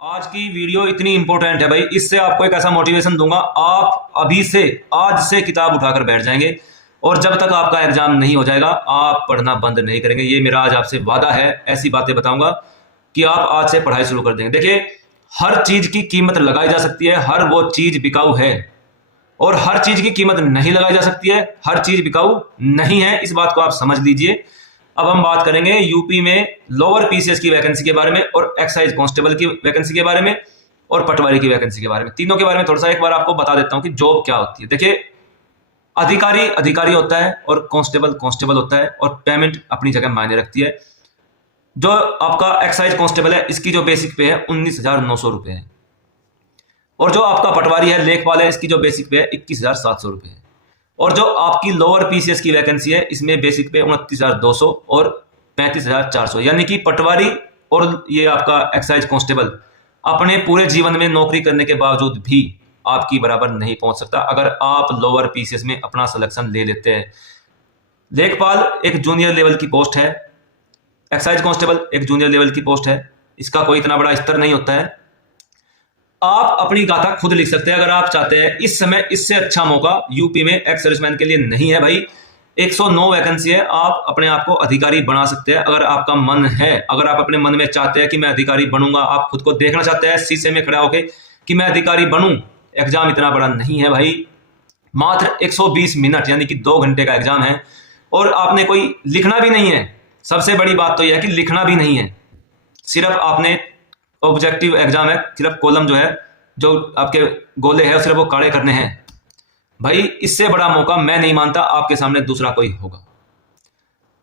आज की वीडियो इतनी इंपॉर्टेंट है भाई, इससे आपको एक ऐसा मोटिवेशन दूंगा, आप अभी से आज से किताब उठाकर बैठ जाएंगे और जब तक आपका एग्जाम नहीं हो जाएगा आप पढ़ना बंद नहीं करेंगे। ये मेरा आज आपसे वादा है। ऐसी बातें बताऊंगा कि आप आज से पढ़ाई शुरू कर देंगे। देखिए, हर चीज की कीमत लगाई जा सकती है, हर वो चीज बिकाऊ है, और हर चीज की कीमत नहीं लगाई जा सकती है, हर चीज बिकाऊ नहीं है। इस बात को आप समझ लीजिए। अब हम बात करेंगे यूपी में लोअर पीसीएस की वैकेंसी के बारे में, और एक्साइज कांस्टेबल की वैकेंसी के बारे में, और पटवारी की वैकेंसी के बारे में। तीनों के बारे में थोड़ा सा एक बार आपको बता देता हूं कि जॉब क्या होती है। देखिए, अधिकारी अधिकारी होता है और कांस्टेबल कांस्टेबल होता है, और पेमेंट अपनी जगह मायने रखती है। जो आपका एक्साइज कांस्टेबल है, इसकी जो बेसिक पे है 19,900 रुपये है, और जो आपका पटवारी है, लेखपाल है, इसकी जो बेसिक पे है 21,700 रुपये है। और जो आपकी लोअर पीसीएस की वैकेंसी है, इसमें बेसिक पे 29,200 और 35,400, यानी कि पटवारी और ये आपका एक्साइज कांस्टेबल अपने पूरे जीवन में नौकरी करने के बावजूद भी आपकी बराबर नहीं पहुंच सकता अगर आप लोअर पीसीएस में अपना सिलेक्शन ले लेते हैं। लेखपाल एक जूनियर लेवल की पोस्ट है, एक्साइज कांस्टेबल एक जूनियर लेवल की पोस्ट है, इसका कोई इतना बड़ा स्तर नहीं होता है। आप अपनी गाथा खुद लिख सकते हैं अगर आप चाहते हैं। इस समय इससे अच्छा मौका यूपी में एक्स सर्विसमैन के लिए नहीं है भाई। 109 वैकेंसी है, आप अपने आप को अधिकारी बना सकते हैं अगर आपका मन है। अगर आप अपने मन में चाहते हैं कि मैं अधिकारी बनूंगा, आप खुद को देखना चाहते हैं शीशे में खड़ा होकर कि मैं अधिकारी बनूं, एग्जाम इतना बड़ा नहीं है भाई। मात्र 120 मिनट यानी कि 2 घंटे का एग्जाम है, और आपने कोई लिखना भी नहीं है। सबसे बड़ी बात तो यह है कि लिखना भी नहीं है, सिर्फ आपने ऑब्जेक्टिव एग्जाम है, सिर्फ कॉलम जो है, जो आपके गोले हैं, सिर्फ वो काले करने हैं भाई। इससे बड़ा मौका मैं नहीं मानता आपके सामने दूसरा कोई होगा।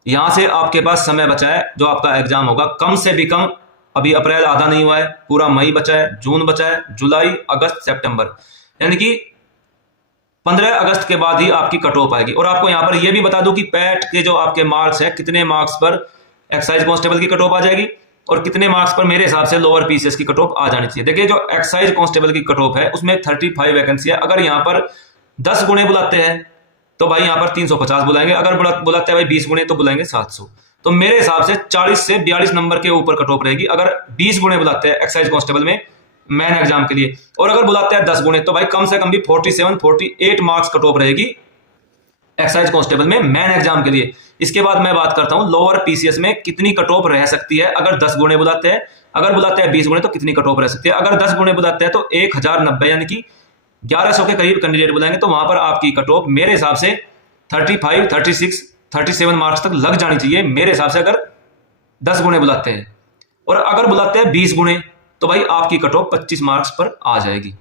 यहां से आपके पास समय बचा है, जो आपका एग्जाम होगा कम से भी कम, अभी अप्रैल आधा नहीं हुआ है, पूरा मई बचा है, जून बचा है, जुलाई, अगस्त, सितंबर, यानी कि 15 अगस्त के बाद ही आपकी कट ऑफ आएगी। और आपको यहां पर यह भी बता दूं कि पैट के जो आपके मार्क्स है, कितने मार्क्स पर एक्साइज कांस्टेबल की कट ऑफ आ जाएगी और कितने मार्क्स पर मेरे हिसाब से लोअर पीसीएस की कट ऑफ आ जानी चाहिए। देखिए, जो एक्साइज कांस्टेबल की कट ऑफ है उसमें 35 वैकेंसी है। अगर यहाँ पर 10 गुणे बुलाते हैं तो भाई यहाँ पर 350 बुलाएंगे, अगर बुलाते हैं भाई 20 गुणे तो बुलाएंगे 700। तो मेरे हिसाब से 40 से 42 नंबर के ऊपर कट ऑफ रहेगी अगर 20 गुणे बुलाते हैं एक्साइज कांस्टेबल में मैन एग्जाम के लिए। और अगर बुलाते हैं 10 गुणे तो भाई कम से कम भी 47-48 मार्क्स कट ऑफ रहेगी एक्साइज कांस्टेबल में मैन एग्जाम के लिए। इसके बाद मैं बात करता हूं लोअर पीसीएस में कितनी कट ऑफ रह सकती है अगर 10 गुणे बुलाते हैं। अगर बुलाते हैं 20 गुणे तो कितनी कट ऑफ रह सकती है। अगर 10 गुणे बुलाते हैं तो 1090 यानी कि 1100 के करीब कैंडिडेट बुलाएंगे, तो वहां पर आपकी कट ऑफ मेरे हिसाब से 35, 36, 37 मार्क्स तक लग जानी चाहिए मेरे हिसाब से, अगर 10 गुणे बुलाते हैं। और अगर बुलाते हैं 20 गुणे तो भाई आपकी कट ऑफ 25 मार्क्स पर आ जाएगी।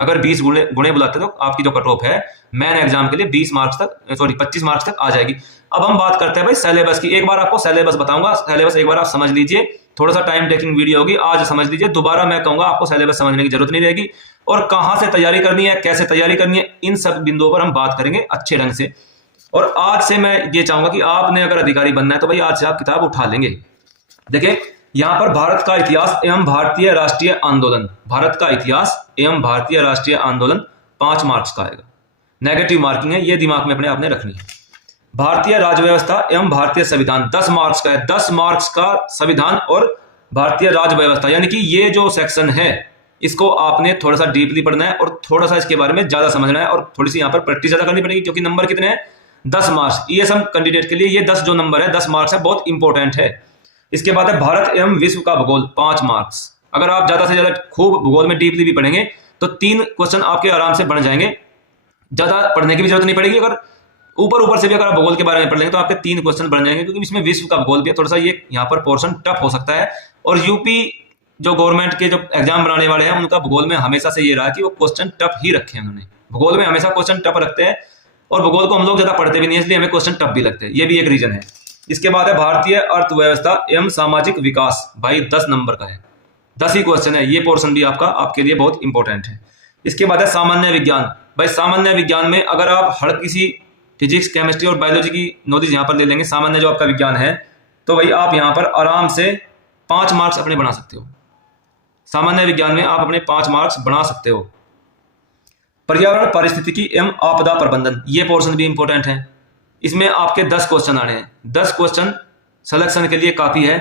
अगर 20 गुणे बुलाते हैं तो आपकी जो कट ऑफ है मैन एग्जाम के लिए 25 मार्क्स तक आ जाएगी। अब हम बात करते हैं भाई सिलेबस की। एक बार आपको सिलेबस बताऊंगा, सिलेबस एक बार आप समझ लीजिए। थोड़ा सा टाइम टेकिंग वीडियो होगी, आज समझ लीजिए, दोबारा मैं कहूंगा आपको सिलेबस समझने की जरूरत नहीं रहेगी। और कहां से तैयारी करनी है, कैसे तैयारी करनी है, इन सब बिंदुओं पर हम बात करेंगे अच्छे ढंग से। और आज से मैं ये चाहूंगा कि आपने अगर अधिकारी बनना है तो भाई आज से आप किताब उठा लेंगे। देखिए, यहां पर भारत का इतिहास एवं भारतीय राष्ट्रीय आंदोलन, भारत का इतिहास एवं भारतीय राष्ट्रीय आंदोलन 5 मार्क्स का आएगा। नेगेटिव मार्किंग है, ये दिमाग में अपने आपने रखनी है। भारतीय राज्य व्यवस्था एवं भारतीय संविधान 10 मार्क्स का है। 10 मार्क्स का संविधान और भारतीय राज्य व्यवस्था, यानी कि ये जो सेक्शन है इसको आपने थोड़ा सा डीपली पढ़ना है और थोड़ा सा इसके बारे में ज्यादा समझना है, और थोड़ी सी यहाँ पर प्रैक्टिस ज्यादा करनी पड़ेगी, क्योंकि नंबर कितने हैं, 10 मार्क्स। ईएसएम कैंडिडेट के लिए ये 10 जो नंबर है, 10 मार्क्स है, बहुत इंपॉर्टेंट है। इसके बाद है भारत एवं विश्व का भूगोल 5 मार्क्स। अगर आप ज्यादा से ज्यादा खूब भूगोल में डीपली भी पढ़ेंगे तो 3 क्वेश्चन आपके आराम से बन जाएंगे, ज्यादा पढ़ने की भी जरूरत नहीं पड़ेगी। अगर ऊपर से भी अगर आप भूगोल के बारे में पढ़ लेंगे तो आपके 3 क्वेश्चन बन जाएंगे, क्योंकि इसमें विश्व का भूगोल भी है। थोड़ा सा ये यहाँ पर पोर्शन टफ हो सकता है, और यूपी जो गवर्नमेंट के जो एग्जाम बनाने वाले हैं उनका भूगोल में हमेशा से ये रहा कि वो क्वेश्चन टफ ही रखे हैं। उन्होंने भूगोल में हमेशा क्वेश्चन टफ रखते हैं, और भूगोल को हम लोग ज्यादा पढ़ते भी नहीं है, इसलिए हमें क्वेश्चन टफ भी लगते हैं, ये भी एक रीजन है। इसके बाद है भारतीय अर्थव्यवस्था एवं सामाजिक विकास, भाई 10 नंबर का है, 10 ही क्वेश्चन है। ये पोर्शन भी आपके लिए बहुत इंपॉर्टेंट है। इसके बाद है सामान्य विज्ञान। भाई सामान्य विज्ञान में अगर आप हर किसी फिजिक्स, केमिस्ट्री और बायोलॉजी की नॉलेज यहाँ पर ले लेंगे, सामान्य जो आपका विज्ञान है, तो भाई आप यहाँ पर आराम से 5 मार्क्स अपने बना सकते हो। सामान्य विज्ञान में आप अपने 5 मार्क्स बना सकते हो। पर्यावरण पारिस्थितिकी एवं आपदा प्रबंधन, ये पोर्शन भी इंपॉर्टेंट है। इसमें आपके 10 क्वेश्चन आने हैं। 10 क्वेश्चन सिलेक्शन के लिए काफी है।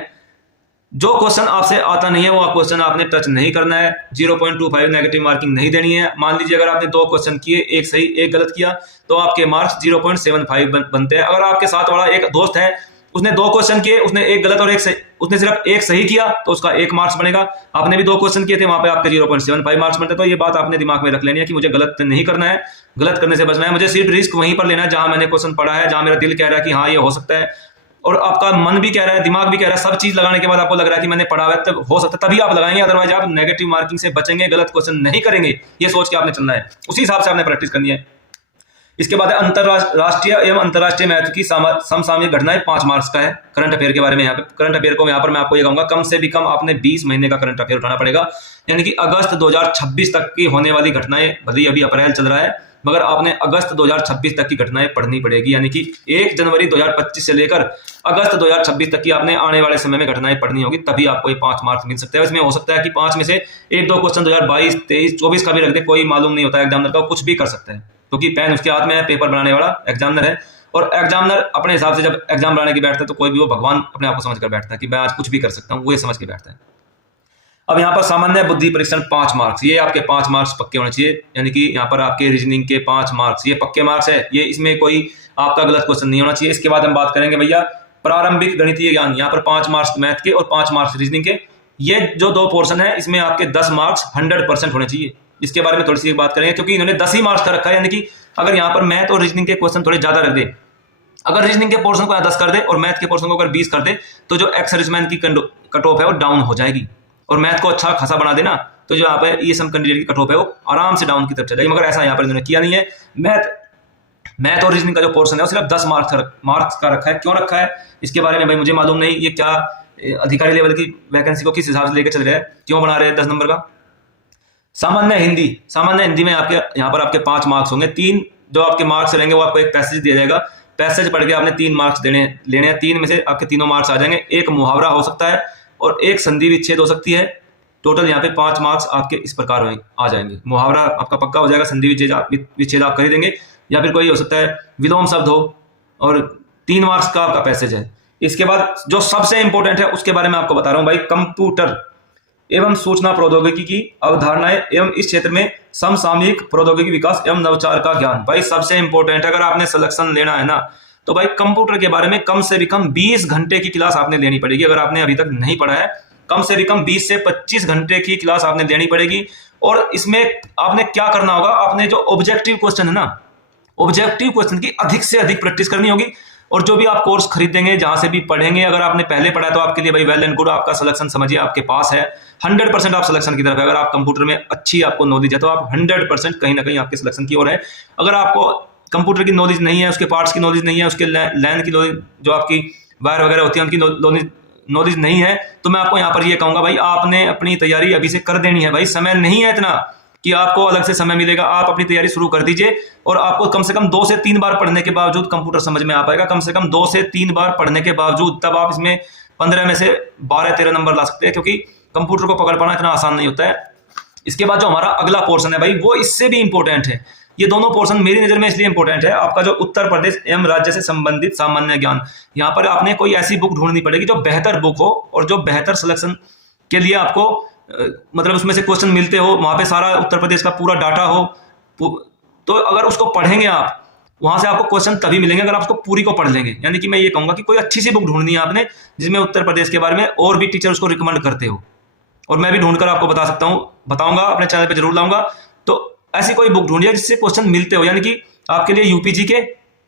जो क्वेश्चन आपसे आता नहीं है वो क्वेश्चन आपने टच नहीं करना है। 0.25 नेगेटिव मार्किंग नहीं देनी है। मान लीजिए अगर आपने 2 क्वेश्चन किए, एक सही एक गलत किया, तो आपके मार्क्स 0.75 बनते हैं। अगर आपके साथ वाला एक दोस्त है, उसने 2 क्वेश्चन किए, उसने एक गलत और एक सही, उसने सिर्फ एक सही किया तो उसका 1 मार्क्स बनेगा। आपने भी 2 क्वेश्चन किए थे, वहां पे आपके 0.75 मार्क्स बनते। तो ये बात आपने दिमाग में रख लेनी है कि मुझे गलत नहीं करना है, गलत करने से बचना है। मुझे सिर्फ रिस्क वहीं पर लेना है जहां मैंने क्वेश्चन पढ़ा है, जहां मेरा दिल कह रहा है कि हाँ ये हो सकता है, और आपका मन भी कह रहा है, दिमाग भी कह रहा है। सब चीज लगाने के बाद आपको लग रहा है कि मैंने पढ़ा है, तब हो सकता है तभी आप लगाएंगे। अदरवाइज आप नेगेटिव मार्किंग से बचेंगे, गलत क्वेश्चन नहीं करेंगे, ये सोच के आपने चलना है। उसी हिसाब से आपने प्रैक्टिस करनी है। इसके बाद अंतरराष्ट्रीय एवं अंतरराष्ट्रीय महत्व की समसामयिक घटनाएं 5 मार्क्स का है। करंट अफेयर के बारे में यहाँ पे करंट अफेयर को यहाँ पर मैं आपको ये कहूंगा, कम से भी कम आपने 20 महीने का करंट अफेयर उठाना पड़ेगा। यानी कि अगस्त 2026 तक की होने वाली घटनाएं, भले अभी अप्रैल चल रहा है, मगर आपने अगस्त 2026 तक की घटनाएं पढ़नी पड़ेगी। यानी कि 1 जनवरी 2025 से लेकर अगस्त 2026 तक की आपने आने वाले समय में घटनाएं पढ़नी होगी, तभी आपको ये 5 मार्क्स मिल सकते हैं। इसमें हो सकता है कि 5 में से 1-2 क्वेश्चन 2022, 23, 24 का भी रख दे, कोई मालूम नहीं होता है। एग्जामिनर का कुछ भी कर सकता है, क्योंकि पेन उसके हाथ में है, पेपर बनाने वाला एग्जामिनर है। और एग्जामिनर अपने हिसाब से जब एग्जाम बनाने की बैठता है तो कोई भी वो भगवान अपने आप को समझ कर बैठता है कि मैं आज कुछ भी कर सकता हूँ, वो ये समझ के बैठता है। अब यहाँ पर सामान्य बुद्धि परीक्षण 5 मार्क्स, ये आपके 5 मार्क्स पक्के होने चाहिए। यानी कि यहाँ पर आपके रीजनिंग के 5 मार्क्स, ये पक्के मार्क्स है, ये इसमें कोई आपका गलत क्वेश्चन नहीं होना चाहिए। इसके बाद हम बात करेंगे भैया प्रारंभिक गणितीय ज्ञान, यहाँ पर 5 मार्क्स मैथ के और 5 मार्क्स रीजनिंग के। ये जो 2 पोर्शन है, इसमें आपके 10 मार्क्स 100% होने चाहिए। इसके बारे में थोड़ी सी बात करेंगे, क्योंकि इन्होंने 10 ही मार्क्स का रखा है। यानी कि अगर यहाँ पर मैथ और रीजनिंग के क्वेश्चन थोड़े ज्यादा रख दे, अगर रीजनिंग के पोर्शन को 10 कर दे और मैथ के पोर्शन को अगर 20 कर दे, तो जो एक्स सर्विसमैन की कट ऑफ है वो डाउन हो जाएगी। और मैथ को अच्छा खासा बना देना तो जो यहाँ पे ईएसएम कैंडिडेट की कट ऑफ है वो आराम से डाउन की तरफ चलेगी। मगर ऐसा यहाँ पर इन्होंने किया नहीं है। मैथ और रीजनिंग का जो पोर्शन है वो सिर्फ 10 मार्क्स का रखा है। क्यों रखा है इसके बारे में भाई मुझे मालूम नहीं। ये क्या अधिकारी लेवल की वैकेंसी को किस हिसाब से लेकर चल रहे हैं, क्यों बना रहे हैं 10 नंबर का। सामान्य हिंदी में आपके यहाँ पर आपके 5 मार्क्स होंगे। 3 जो आपके मार्क्स रहेंगे वो आपको एक पैसेज दिया जाएगा, पैसेज पढ़ के आपने 3 मार्क्स लेने हैं। 3 में से आपके तीनों मार्क्स आ जाएंगे। एक मुहावरा हो सकता है और एक संधि विच्छेद हो सकती है। टोटल यहाँ पे 5 मार्क्स आपके इस प्रकार आ जाएंगे। मुहावरा आपका पक्का हो जाएगा, संधि विच्छेद आप कर ही देंगे, या फिर कोई हो सकता है विलोम शब्द हो, और 3 मार्क्स का आपका पैसेज है। इसके बाद जो सबसे इंपॉर्टेंट है उसके बारे में आपको बता रहा हूं भाई, कंप्यूटर एवं सूचना प्रौद्योगिकी की अवधारणाएं एवं इस क्षेत्र में समसामयिक प्रौद्योगिकी विकास एवं नवाचार का ज्ञान। भाई सबसे इंपॉर्टेंट, अगर आपने सिलेक्शन लेना है ना, तो भाई कंप्यूटर के बारे में कम से भी कम 20 घंटे की क्लास आपने लेनी पड़ेगी। अगर आपने अभी तक नहीं पढ़ा है, कम से भी कम 20 से 25 घंटे की क्लास आपने लेनी पड़ेगी। और इसमें आपने क्या करना होगा, आपने जो ऑब्जेक्टिव क्वेश्चन है ना, ऑब्जेक्टिव क्वेश्चन की अधिक से अधिक प्रैक्टिस करनी होगी। और जो भी आप कोर्स खरीदेंगे, जहां से भी पढ़ेंगे, अगर आपने पहले पढ़ा है तो आपके लिए भाई वेल एंड गुड, आपका सिलेक्शन समझिए आपके पास है। 100% आप सिलेक्शन की तरफ है। अगर आप कंप्यूटर में अच्छी आपको नॉलेज है तो आप 100% कहीं ना कहीं आपके सिलेक्शन की ओर है। अगर आपको कंप्यूटर की नॉलेज नहीं है, उसके पार्ट्स की नॉलेज नहीं है, उसके लैन की नॉलेज, जो आपकी वायर वगैरह होती है उनकी नॉलेज नहीं है, तो मैं आपको यहाँ पर ये कहूंगा भाई आपने अपनी तैयारी अभी से कर देनी है। भाई समय नहीं है इतना कि आपको अलग से समय मिलेगा। आप अपनी तैयारी शुरू कर दीजिए और आपको कम से कम 2 से 3 बार पढ़ने के बावजूद कंप्यूटर समझ में आ पाएगा। कम से कम 2 से 3 बार पढ़ने के बावजूद तब आप इसमें 15 में से 12-13 नंबर ला सकते हैं, क्योंकि कंप्यूटर को पकड़ पाना इतना आसान नहीं होता है। इसके बाद जो हमारा अगला पोर्शन है भाई, वो इससे भी इंपॉर्टेंट है। ये दोनों पोर्शन मेरी नजर में इसलिए इंपॉर्टेंट है, आपका जो उत्तर प्रदेश एवं राज्य से संबंधित सामान्य ज्ञान। यहाँ पर आपने कोई ऐसी बुक ढूंढनी पड़ेगी जो बेहतर बुक हो और जो बेहतर सिलेक्शन के लिए आपको मतलब उसमें से क्वेश्चन मिलते हो, वहां पे सारा उत्तर प्रदेश का पूरा डाटा हो। तो अगर उसको पढ़ेंगे आप, वहां से आपको क्वेश्चन तभी मिलेंगे अगर आप उसको पूरी को पढ़ लेंगे। यानी कि मैं ये कहूंगा कि कोई अच्छी सी बुक ढूंढनी है आपने, जिसमें उत्तर प्रदेश के बारे में और भी टीचर उसको रिकमेंड करते हो, और मैं भी ढूंढकर आपको बता सकता हूँ, बताऊंगा, अपने चैनल पे जरूर लाऊंगा। तो ऐसी कोई बुक ढूंढिए जिससे क्वेश्चन मिलते हो। यानी कि आपके लिए यूपीजी के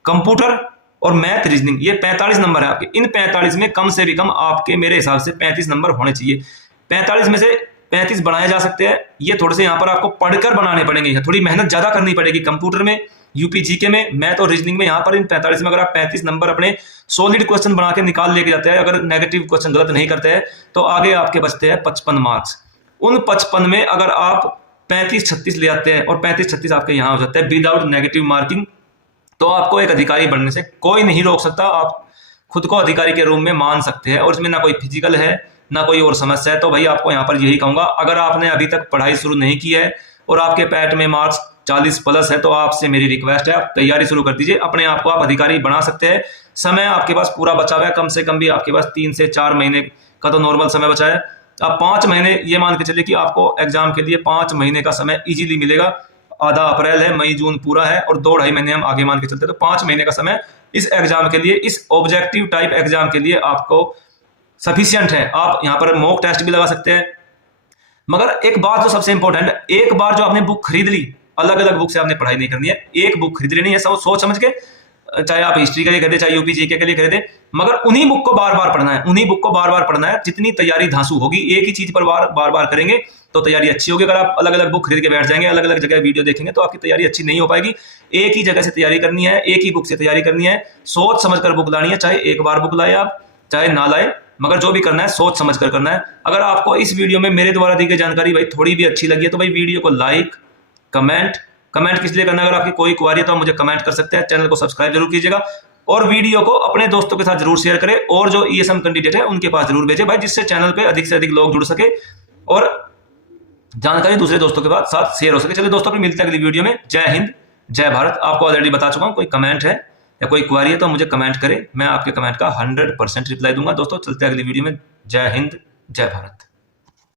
कंप्यूटर और मैथ रीजनिंग, ये 45 नंबर है आपके। इन 45 में कम से भी कम आपके मेरे हिसाब से 35 नंबर होने चाहिए। 45 में से 35 बनाए जा सकते हैं। ये थोड़े से यहाँ पर आपको पढ़कर बनाने पड़ेंगे, थोड़ी मेहनत ज्यादा करनी पड़ेगी। कंप्यूटर में, यूपीजी के में, मैथ और रीजनिंग में, यहाँ पर इन 45 में अगर आप 35 नंबर अपने सॉलिड क्वेश्चन बना के निकाल लेके जाते हैं, अगर नेगेटिव क्वेश्चन गलत नहीं करते हैं, तो आगे आपके बचते हैं 55 मार्क्स। उन 55 में अगर आप 35-36 ले आते हैं और 35-36 आपके यहाँ हो जाते हैं विदाउट नेगेटिव मार्किंग, तो आपको एक अधिकारी बनने से कोई नहीं रोक सकता। आप खुद को अधिकारी के रूम में मान सकते हैं, और इसमें ना कोई फिजिकल है ना कोई और समस्या है। तो भाई आपको यहाँ पर यही कहूंगा, अगर आपने अभी तक पढ़ाई शुरू नहीं की है और आपके पैट में मार्क्स 40+ है, तो आपसे मेरी रिक्वेस्ट है, आप तैयारी शुरू कर दीजिए। अपने आप को आप अधिकारी बना सकते हैं। समय आपके पास पूरा बचा हुआ है, कम से कम भी आपके पास 3 से 4 महीने का तो नॉर्मल समय बचा है। अब 5 महीने ये मान के चलिए कि आपको एग्जाम के लिए 5 महीने का समय इजीली मिलेगा। आधा अप्रैल है, मई जून पूरा है और 2-2.5 महीने हम आगे मान के चलते हैं, तो 5 महीने का समय इस एग्जाम के लिए, इस ऑब्जेक्टिव टाइप एग्जाम के लिए आपको सफिशियंट है। आप यहाँ पर मॉक टेस्ट भी लगा सकते हैं। मगर एक बात जो सबसे इंपॉर्टेंट है, एक बार जो आपने बुक खरीद ली, अलग अलग बुक से आपने पढ़ाई नहीं करनी है, एक बुक खरीद लेनी है सब सोच समझ के, चाहे आप हिस्ट्री के लिए खरीदे, चाहे यूपी जीके के लिए खरीदे, मगर उन्हीं बुक को बार बार पढ़ना है, उन्हीं बुक को बार बार पढ़ना है। जितनी तैयारी धांसू होगी, एक ही चीज पर बार बार करेंगे तो तैयारी अच्छी होगी। अगर आप अलग अलग बुक खरीद के बैठ जाएंगे, अलग अलग जगह वीडियो देखेंगे, तो आपकी तैयारी अच्छी नहीं हो पाएगी। एक ही जगह से तैयारी करनी है, एक ही बुक से तैयारी करनी है, सोच समझ कर बुक लानी है। चाहे एक बार बुक लाए आप, चाहे ना लाए, मगर जो भी करना है सोच समझ कर करना है। अगर आपको इस वीडियो में मेरे द्वारा दी गई जानकारी भाई थोड़ी भी अच्छी लगी है तो भाई वीडियो को लाइक, कमेंट किस लिए करना है, अगर आपकी कोई क्वारी है तो आप मुझे कमेंट कर सकते हैं। चैनल को सब्सक्राइब जरूर कीजिएगा और वीडियो को अपने दोस्तों के साथ जरूर शेयर करें, और जो ESM कैंडिडेट है उनके पास जरूर भेजें भाई, जिससे चैनल पे अधिक से अधिक लोग जुड़ सके और जानकारी दूसरे दोस्तों के साथ शेयर हो सके। चलिए दोस्तों, मिलते हैं अगली वीडियो में। जय हिंद, जय भारत। आपको ऑलरेडी बता चुका हूं, कोई कमेंट है या कोई क्वारी है तो मुझे कमेंट करें, मैं आपके कमेंट का 100% रिप्लाई दूंगा। दोस्तों चलते हैं अगली वीडियो में। जय हिंद, जय भारत।